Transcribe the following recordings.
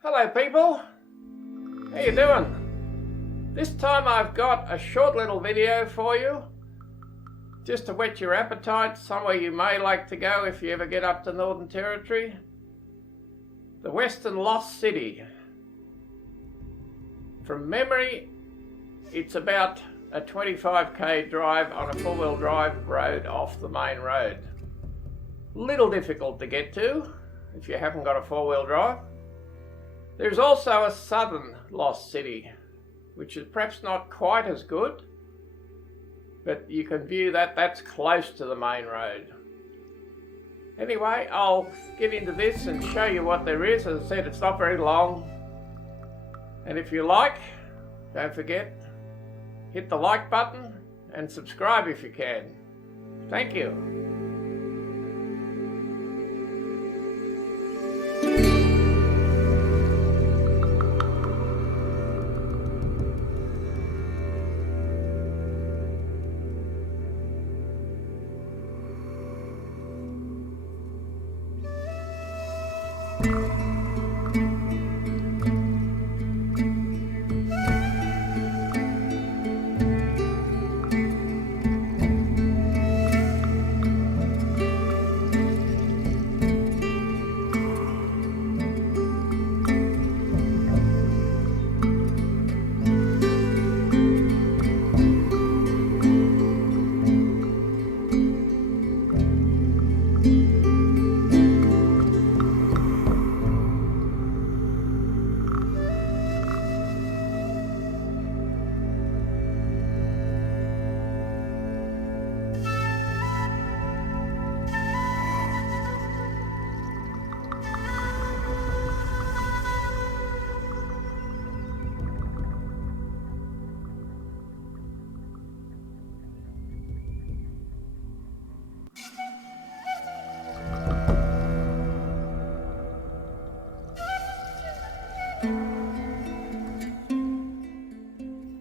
Hello people, how you doing? This time I've got a short little video for you, just to whet your appetite, somewhere you may like to go if you ever get up to Northern Territory. The Western Lost City. From memory, it's about a 25k drive on a four-wheel drive road off the main road. Little difficult to get to if you haven't got a four-wheel drive. There's also a southern lost city, which is perhaps not quite as good, but you can view that, that's close to the main road. Anyway, I'll get into this and show you what there is. As I said, it's not very long. And if you like, don't forget, hit the like button and subscribe if you can. Thank you.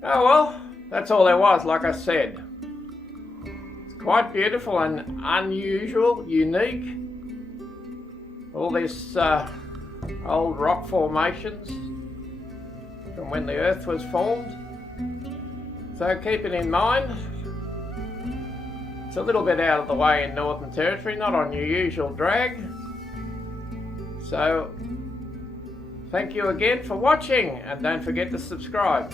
Oh well, that's all there was, like I said. It's quite beautiful and unusual, unique. All these old rock formations from when the earth was formed. So keep it in mind. It's a little bit out of the way in Northern Territory, not on your usual drag. So thank you again for watching, and don't forget to subscribe.